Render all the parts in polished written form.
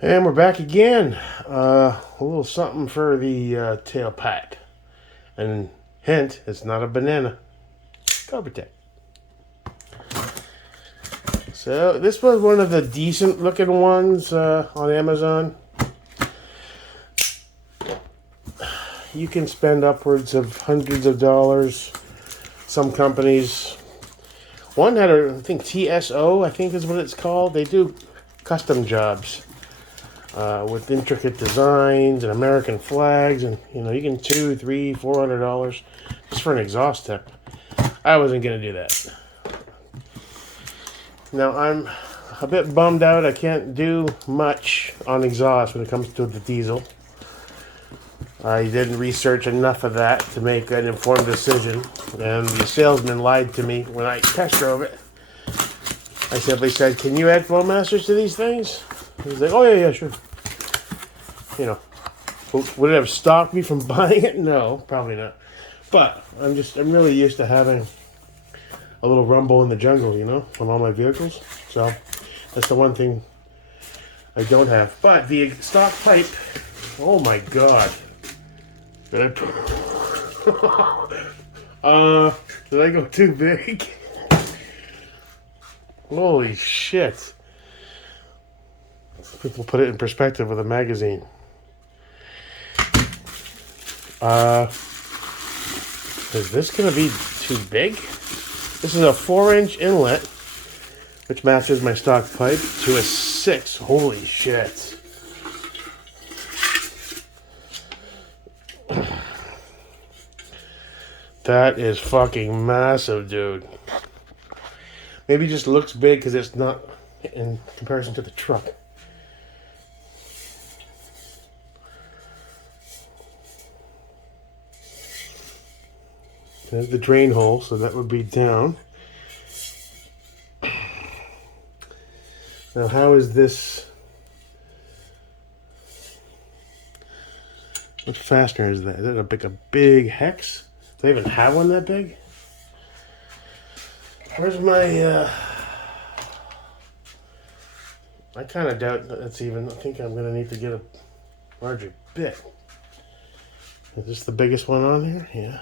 And we're back again. A little something for the tailpipe. And hint, it's not a banana. Cobra Tech. So this was one of the decent looking ones on Amazon. You can spend upwards of hundreds of dollars. Some companies. One had I think TSO, I think is what it's called. They do custom jobs. With intricate designs and American flags, and you can $200, $300, $400 just for an exhaust tip. I wasn't gonna do that. Now I'm a bit bummed out. I can't do much on exhaust when it comes to the diesel. I didn't research enough of that to make an informed decision, and the salesman lied to me when I test drove it. I simply said, "Can you add Flowmasters to these things?" He's like, "Oh yeah, sure." Would it have stopped me from buying it? No, probably not. But I'm really used to having a little rumble in the jungle, on all my vehicles. So that's the one thing I don't have. But the stock pipe, oh my god. Did I go too big? Holy shit. People put it in perspective with a magazine. Is this going to be too big? This is a 4-inch inlet, which matches my stock pipe, to a 6. Holy shit. That is fucking massive, dude. Maybe it just looks big because it's not in comparison to the truck. There's the drain hole, so that would be down. Now, how is this? What fastener is that? Is that a big hex? Do they even have one that big? Where's my? I kind of doubt that's even. I think I'm gonna need to get a larger bit. Is this the biggest one on here? Yeah.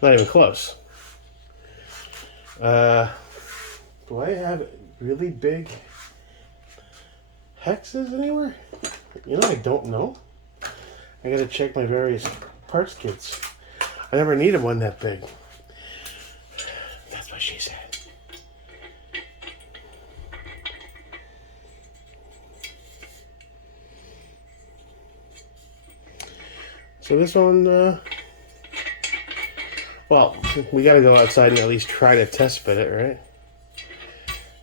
Not even close. Do I have really big hexes anywhere? I don't know. I gotta check my various parts kits. I never needed one that big. That's what she said. So this one, well, we gotta go outside and at least try to test fit it, right?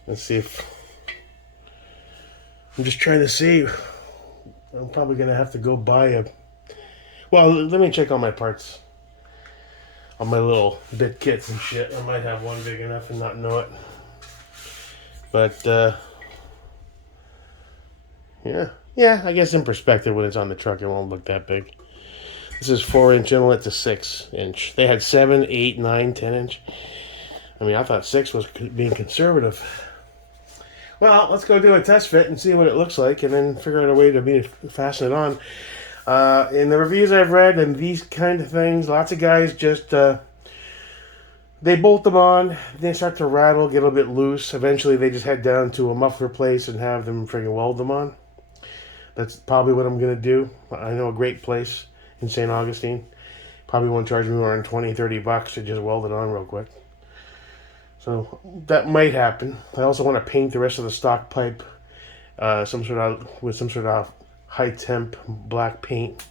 Let's see if... I'm just trying to see. I'm probably gonna have to go buy a... Well, let me check all my parts. On my little bit kits and shit. I might have one big enough and not know it. But, yeah. Yeah, I guess in perspective when it's on the truck it won't look that big. This is 4-inch inlet to 6-inch. They had 7, 8, 9, 10-inch. I mean, I thought 6 was being conservative. Well, let's go do a test fit and see what it looks like, and then figure out a way to fasten it on. In the reviews I've read and these kind of things, lots of guys just they bolt them on, they start to rattle, get a little bit loose. Eventually, they just head down to a muffler place and have them friggin' weld them on. That's probably what I'm gonna do. I know a great place in St. Augustine. Probably won't charge me more than $20, $30 to just weld it on real quick. So that might happen. I also want to paint the rest of the stock pipe some sort of high temp black paint,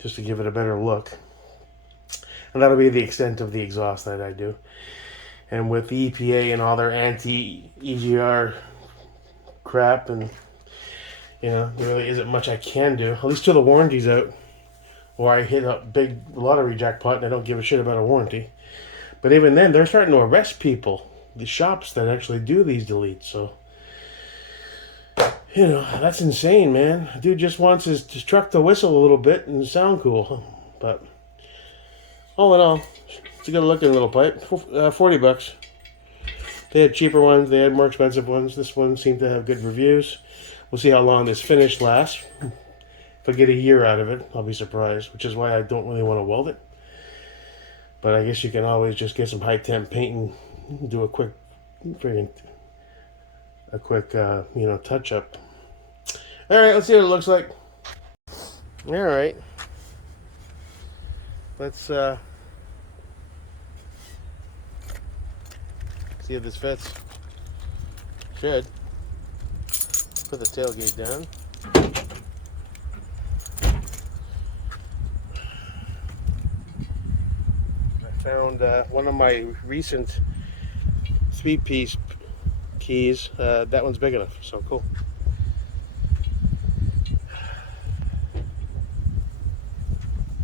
just to give it a better look. And that'll be the extent of the exhaust that I do. And with the EPA and all their anti-EGR crap, and there really isn't much I can do, at least till the warranty's out, or I hit a big lottery jackpot and I don't give a shit about a warranty. But even then, they're starting to arrest people, the shops that actually do these deletes. So, that's insane, man. Dude just wants his truck to whistle a little bit and sound cool. But all in all, it's a good looking little pipe. $40. They had cheaper ones. They had more expensive ones. This one seemed to have good reviews. We'll see how long this finish lasts. If I get a year out of it, I'll be surprised, which is why I don't really want to weld it. But I guess you can always just get some high temp paint and do a quick, touch up. All right, let's see what it looks like. All right, let's see if this fits. Should. Put the tailgate down. I found one of my recent 3-piece keys. That one's big enough, so cool.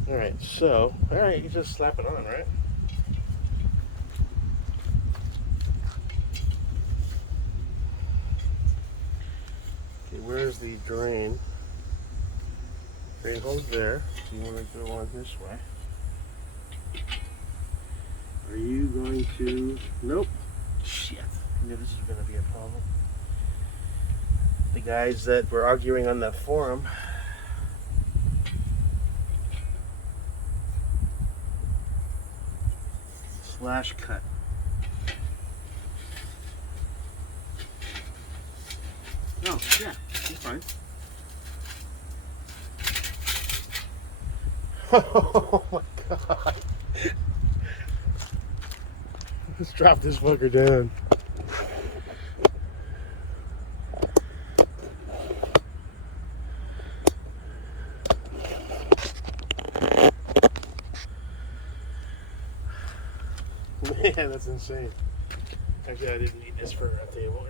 Alright, so, you just slap it on, right? Okay, where's the drain? Drain hole's there, so you want to go on this way. Are you going to... Nope. Shit. I knew this was going to be a problem. The guys that were arguing on the forum slash cut. Oh, yeah, that's fine. Oh my god. Let's drop this fucker down. Man, that's insane. Actually, I didn't need this for a table.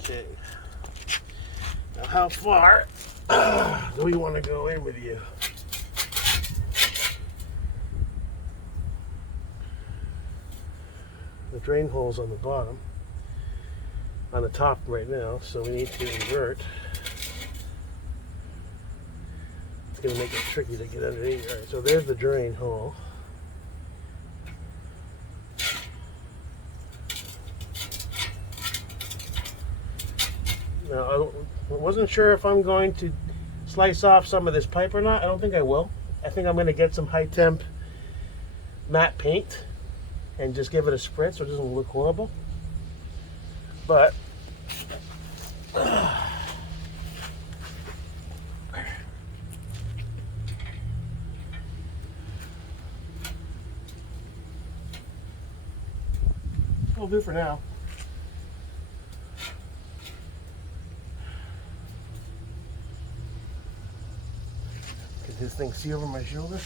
Okay. Now, how far do we want to go in with you? The drain hole's on the bottom, on the top right now, so we need to invert. It's going to make it tricky to get underneath. Alright, so there's the drain hole. Now, I wasn't sure if I'm going to slice off some of this pipe or not. I don't think I will. I think I'm going to get some high temp matte paint and just give it a spritz so it doesn't look horrible. But we'll do for now. Can this thing see over my shoulder?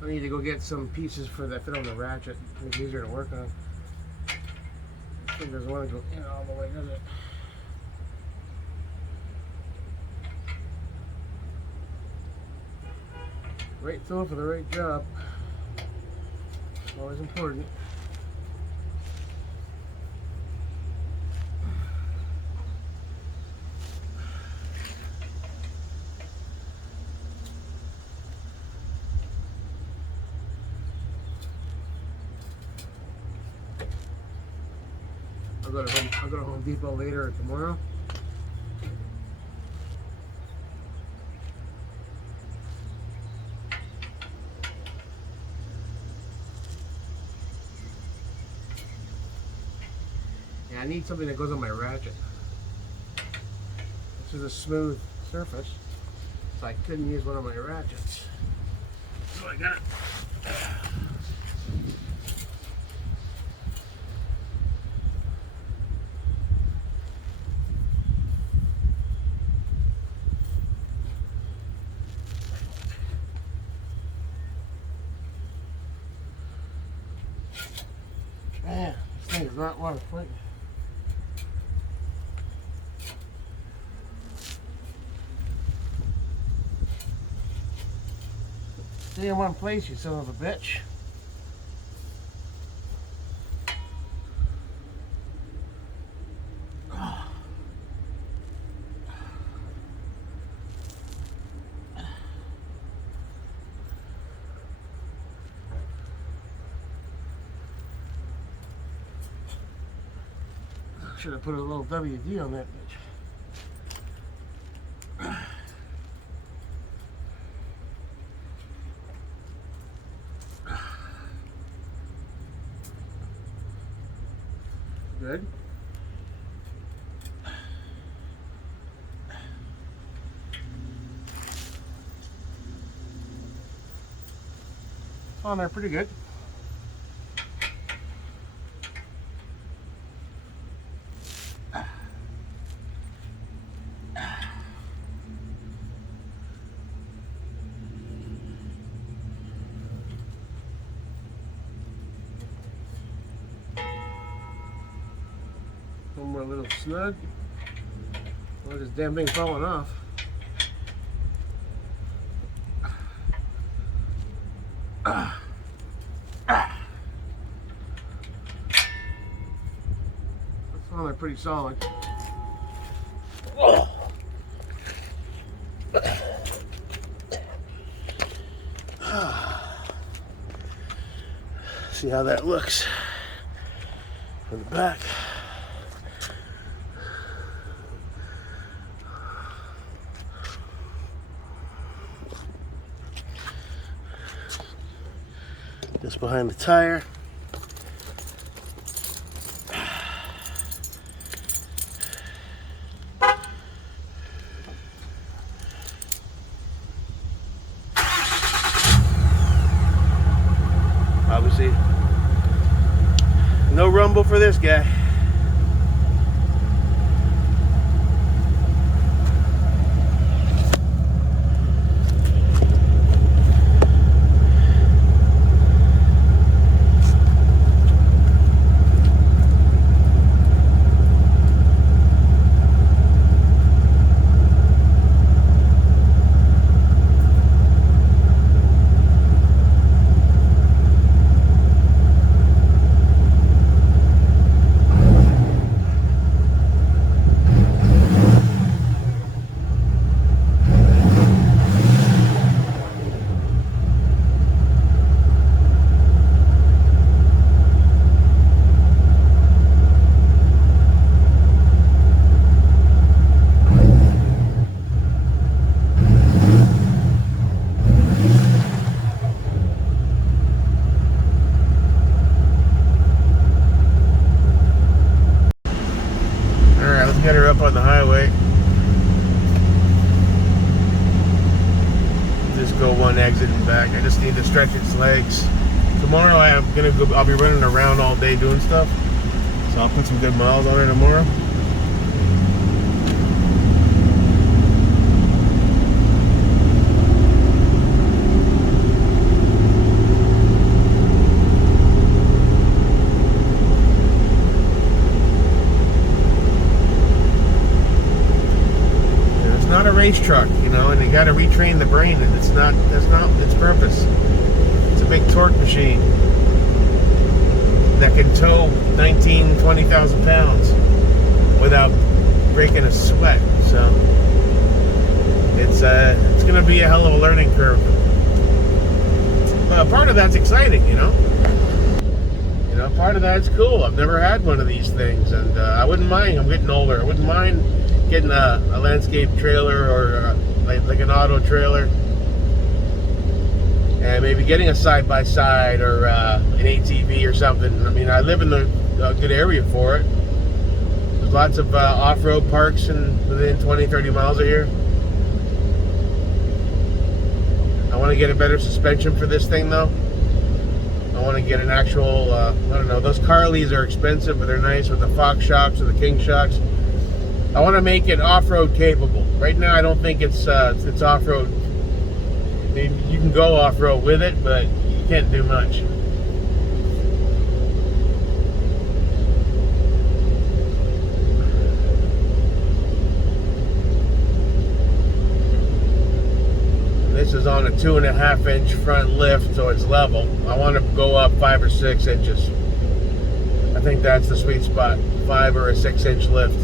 I need to go get some pieces for that fit on the ratchet. It's easier to work on. This thing doesn't want to go in all the way, does it? Right tool for the right job. Always important. I'll go to Home Depot later or tomorrow. Yeah, I need something that goes on my ratchet. This is a smooth surface, so I couldn't use one of my ratchets. So I got it. Man, this thing does not want to fight. Stay in one place, you son of a bitch. Should have put a little WD on that bitch. Good. On there pretty good. One more little snug. Oh, this damn thing's falling off. That's on there pretty solid. See how that looks from the back. Just behind the tire. Obviously, no rumble for this guy. Get her up on the highway. Just go one exit and back. I just need to stretch its legs. Tomorrow I'll be running around all day doing stuff. So I'll put some good miles on her tomorrow. Race truck, you know, and you got to retrain the brain, and that's not its purpose. It's a big torque machine that can tow 20,000 pounds without breaking a sweat. So it's going to be a hell of a learning curve. Part of that's exciting, you know. Part of that's cool. I've never had one of these things, and I wouldn't mind. I'm getting older. I wouldn't mind getting a landscape trailer or like an auto trailer, and maybe getting a side-by-side or an ATV or something. I mean, I live in a good area for it. There's lots of off-road parks within 20-30 miles of here. I want to get a better suspension for this thing, though. I want to get an actual, I don't know, those Carleys are expensive, but they're nice with the Fox shocks or the King shocks. I want to make it off-road capable. Right now, I don't think it's off-road. I mean, you can go off-road with it, but you can't do much. This is on a 2.5-inch front lift, so it's level. I want to go up 5 or 6 inches. I think that's the sweet spot. 5 or a 6-inch lift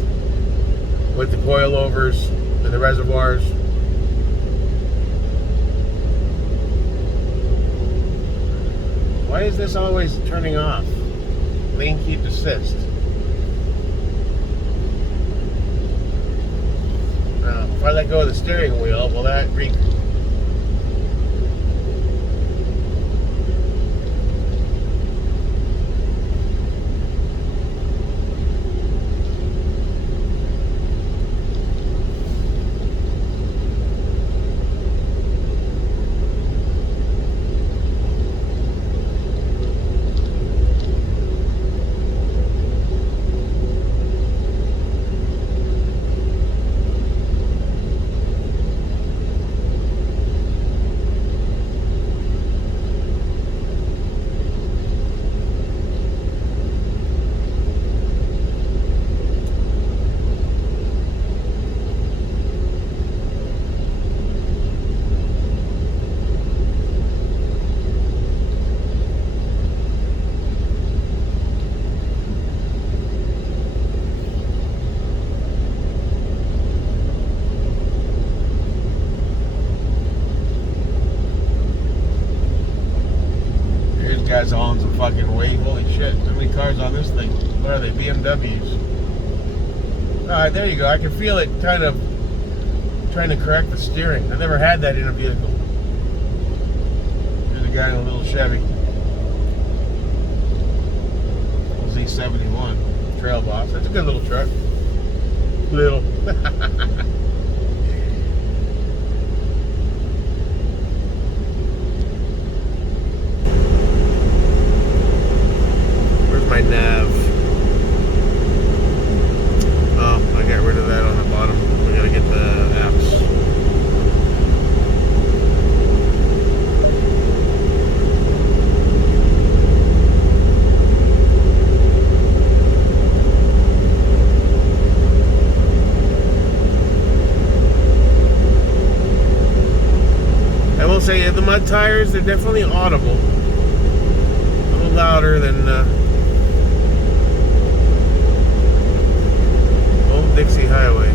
with the coilovers and the reservoirs. Why is this always turning off? Lane keep assist. Now, if I let go of the steering wheel, will that guys all on some fucking weight. Holy shit. How many cars on this thing? What are they? BMWs. Alright, there you go. I can feel it kind of trying to correct the steering. I never had that in a vehicle. Here's a guy in a little Chevy. Z71 Trail Boss. That's a good little truck. Little. My nav. Oh, I got rid of that on the bottom. We gotta get the apps. I will say the mud tires, they're definitely audible. A little louder than Dixie Highway.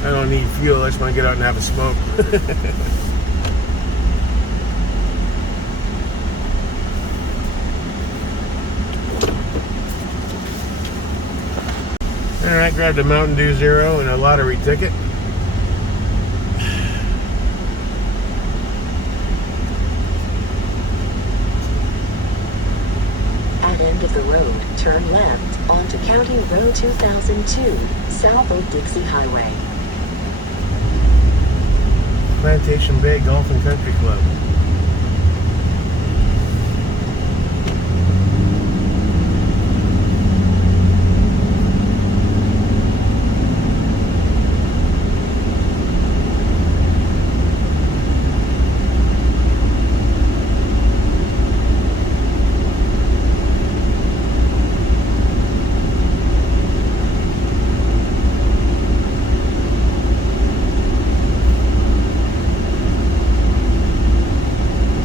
I don't need fuel, I just want to get out and have a smoke. Alright, grabbed a Mountain Dew Zero and a lottery ticket. At end of the road, turn left onto County Road 2002, south of Dixie Highway. Plantation Bay Golf and Country Club.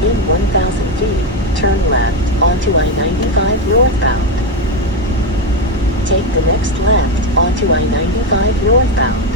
In 1,000 feet, turn left onto I-95 northbound. Take the next left onto I-95 northbound.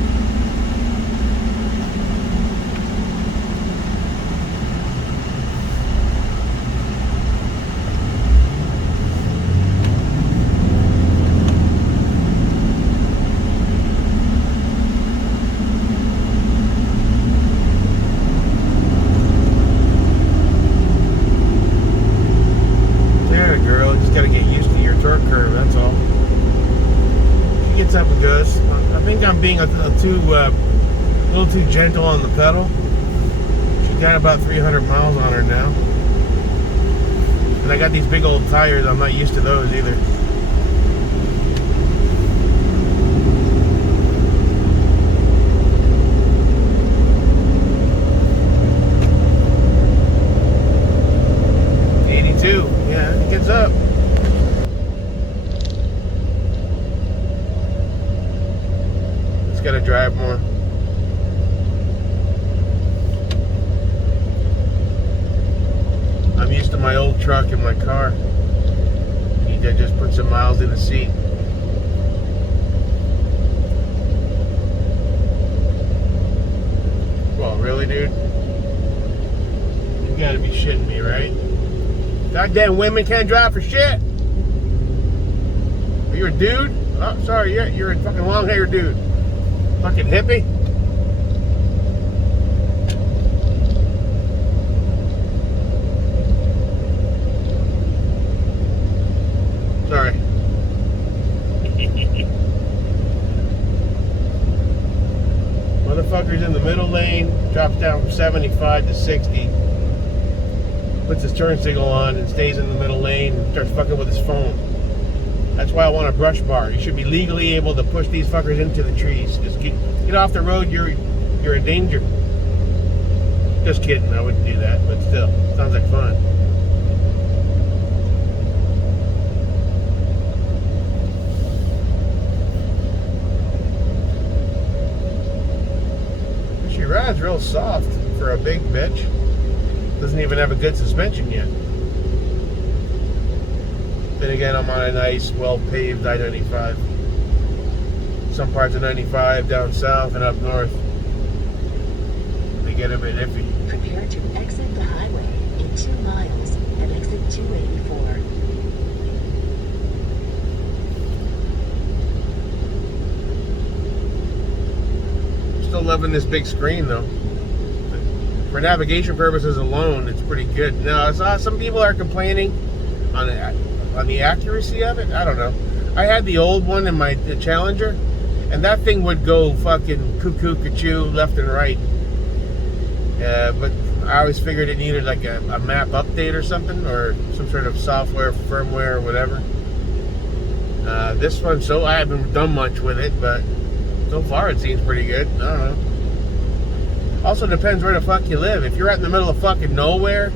I'm being a little too gentle on the pedal. She's got about 300 miles on her now. And I got these big old tires. I'm not used to those either. Yeah, it gets up. It's gotta drive more. I'm used to my old truck and my car. Need to just put some miles in the seat. Well, really, dude? You gotta be shitting me, right? Goddamn women can't drive for shit. Are you a dude? Oh, sorry, you're a fucking long-haired dude. Fucking hippie. Sorry. Motherfucker's in the middle lane, drops down from 75 to 60. Puts his turn signal on and stays in the middle lane and starts fucking with his phone. That's why I want a brush bar. You should be legally able to push these fuckers into the trees. Just get off the road, you're in danger. Just kidding, I wouldn't do that, but still, sounds like fun. She rides real soft for a big bitch. Doesn't even have a good suspension yet. Then again, I'm on a nice, well-paved I-95. Some parts of 95 down south and up north, they get a bit iffy. Prepare to exit the highway in 2 miles and exit 284. Still loving this big screen though. For navigation purposes alone, it's pretty good. Now, I saw some people are complaining on the accuracy of it. I don't know. I had the old one in my Challenger, and that thing would go fucking cuckoo, cuckoo, left and right. But I always figured it needed like a map update or something, or some sort of software, firmware, or whatever. This one, so I haven't done much with it, but so far it seems pretty good. I don't know. Also depends where the fuck you live. If you're out in the middle of fucking nowhere,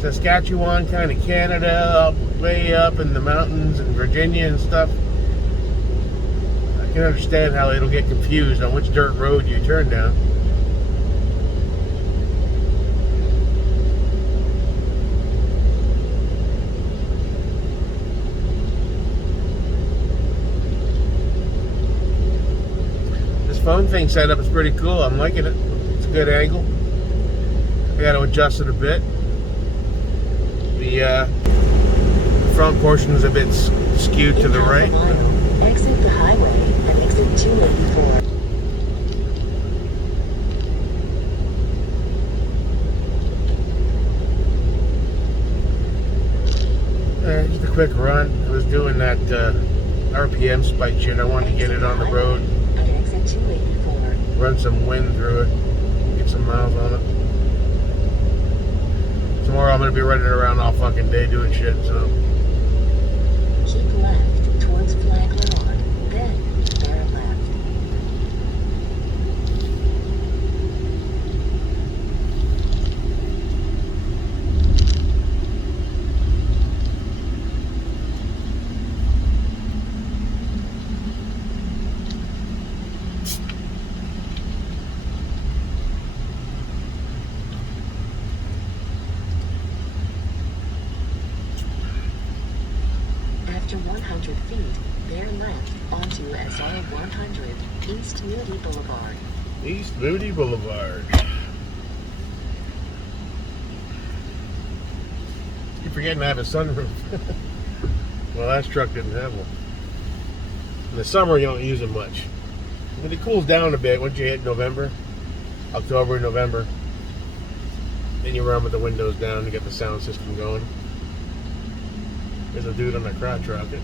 Saskatchewan, kind of Canada, way up in the mountains and Virginia and stuff, I can understand how it'll get confused on which dirt road you turn down. This phone thing setup is pretty cool. I'm liking it. It's a good angle. I got to adjust it a bit. The front portion is a bit skewed to the right. Exit the highway and exit 284. Just a quick run. I was doing that RPM spike shit. I wanted to get it on the road. And exit 284. Run some wind through it. Get some miles on it. Tomorrow I'm going to be running around all fucking day doing shit, so. Keep left towards Flagler Road, then bear left. After 100 feet, bear left onto SR 100, East Moody Boulevard. East Moody Boulevard. Keep forgetting I have a sunroof. Well, that truck didn't have one. In the summer, you don't use it much. But it cools down a bit once you hit November, October, November. Then you run with the windows down to get the sound system going. There's a dude on a crotch rocket.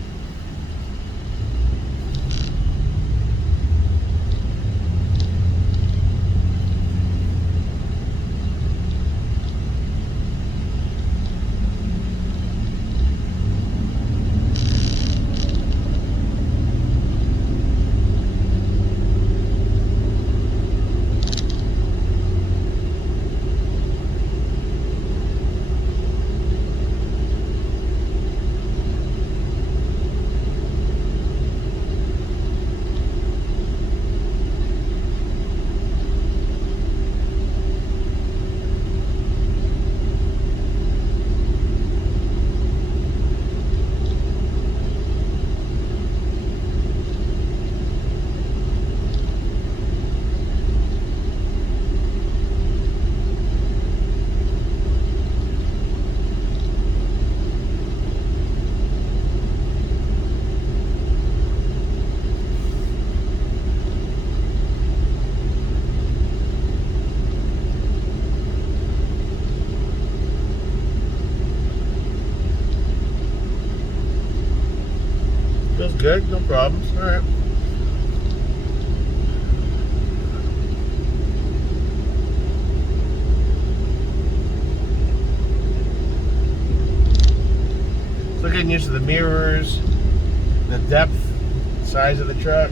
good. No problems. All right. So getting used to the mirrors, the depth, size of the truck.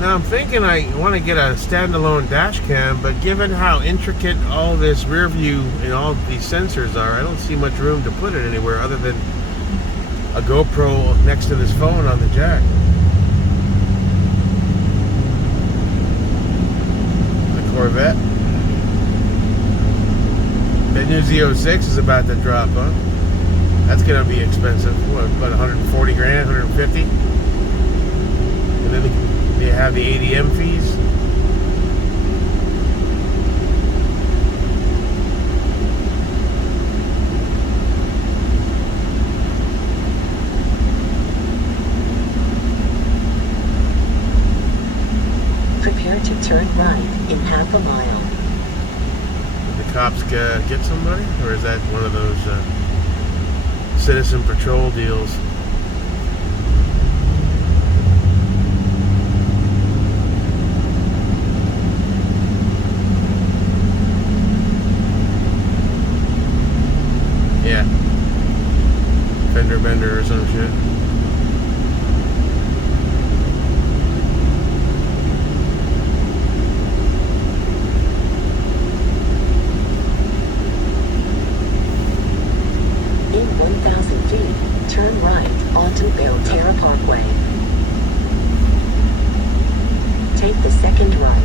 Now I'm thinking I want to get a standalone dash cam, but given how intricate all this rear view and all these sensors are, I don't see much room to put it anywhere other than a GoPro next to this phone on the jack. The Corvette. The new Z06 is about to drop, huh? That's gonna be expensive. What, about 140 grand, 150? And then they have the ADM fees. Prepare to turn right in half a mile. Did the cops get somebody? Or is that one of those citizen patrol deals? Yeah. Fender bender or some shit. In 1,000 feet, turn right onto Belterra Parkway. Take the second right.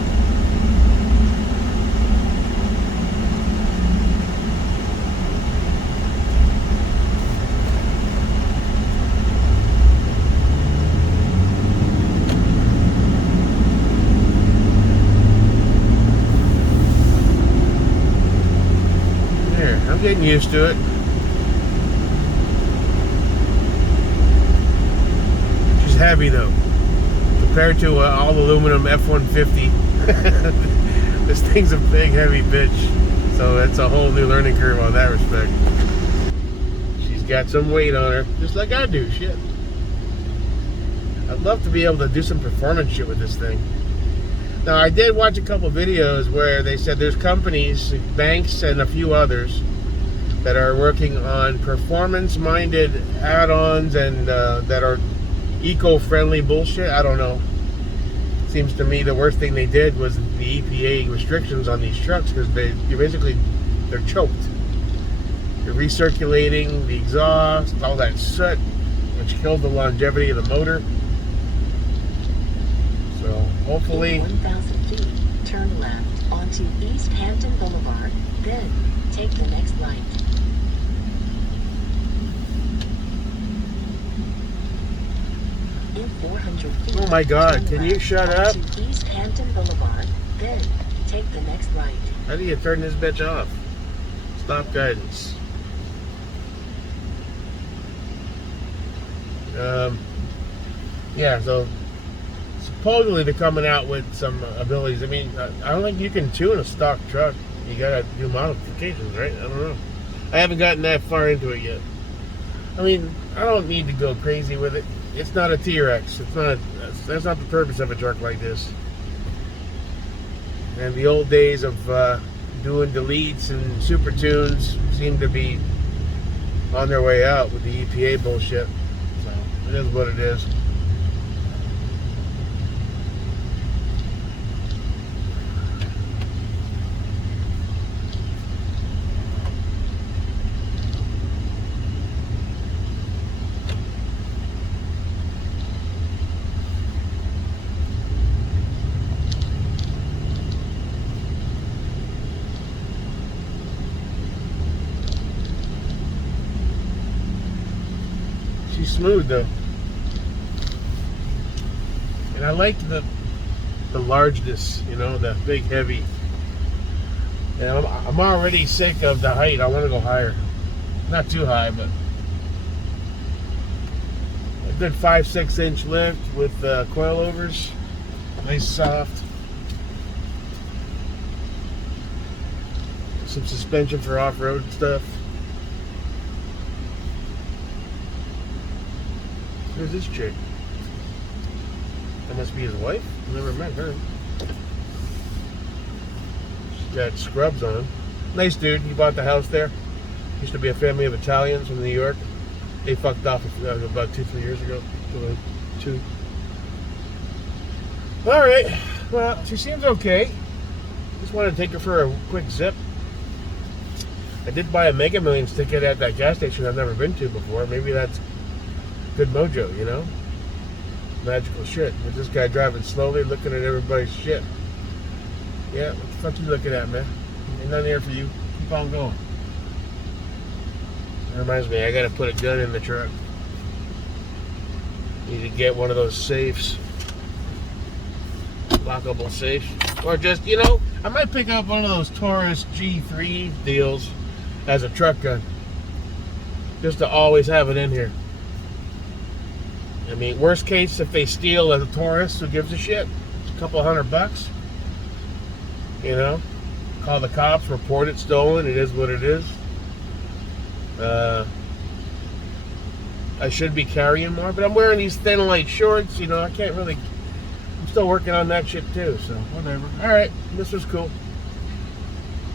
There, I'm getting used to it. She's heavy though, compared to all aluminum F-150. This thing's a big, heavy bitch. So it's a whole new learning curve on that respect. She's got some weight on her, just like I do. Shit. I'd love to be able to do some performance shit with this thing. Now, I did watch a couple videos where they said there's companies, banks and a few others, that are working on performance-minded add-ons and that are eco-friendly bullshit. I don't know. Seems to me the worst thing they did was the EPA restrictions on these trucks, because they're choked. They're recirculating the exhaust, all that soot, which killed the longevity of the motor. So hopefully, In 1,000 feet, turn left onto East Hampton Boulevard, then take the next right. In 400 feet, oh my God, turn can you left shut up? onto East Hampton Boulevard, then take the next right. How do you turn this bitch off? Stop guidance. Yeah, so supposedly they're coming out with some abilities. I mean, I don't think you can tune a stock truck. You gotta do modifications, right? I don't know. I haven't gotten that far into it yet. I mean, I don't need to go crazy with it. It's not a T-Rex. That's not the purpose of a truck like this. And the old days of doing deletes and super tunes seem to be on their way out with the EPA bullshit. So it is what it is. She's smooth though. And I like the largeness, you know, the big heavy. And I'm already sick of the height. I want to go higher. Not too high, but a good 5-6 inch lift with coilovers. Nice soft. Some suspension for off-road stuff. Who's this chick? That must be his wife? I've never met her. She's got scrubs on. Nice dude. He bought the house there. Used to be a family of Italians from New York. They fucked off about 2-3 years ago. Two. Alright. Well, she seems okay. Just wanted to take her for a quick zip. I did buy a Mega Millions ticket at that gas station I've never been to before. Maybe that's good mojo, you know? Magical shit. With this guy driving slowly, looking at everybody's shit. Yeah, what the fuck you looking at, man? Ain't nothing here for you. Keep on going. That reminds me, I gotta put a gun in the truck. Need to get one of those safes. Lockable safes. Or just, you know, I might pick up one of those Taurus G3 deals as a truck gun. Just to always have it in here. I mean, worst case, if they steal a Taurus, who gives a shit? A couple $100. You know? Call the cops, report it stolen. It is what it is. I should be carrying more, but I'm wearing these thin light shorts. You know, I can't really... I'm still working on that shit too, so whatever. Alright, this was cool.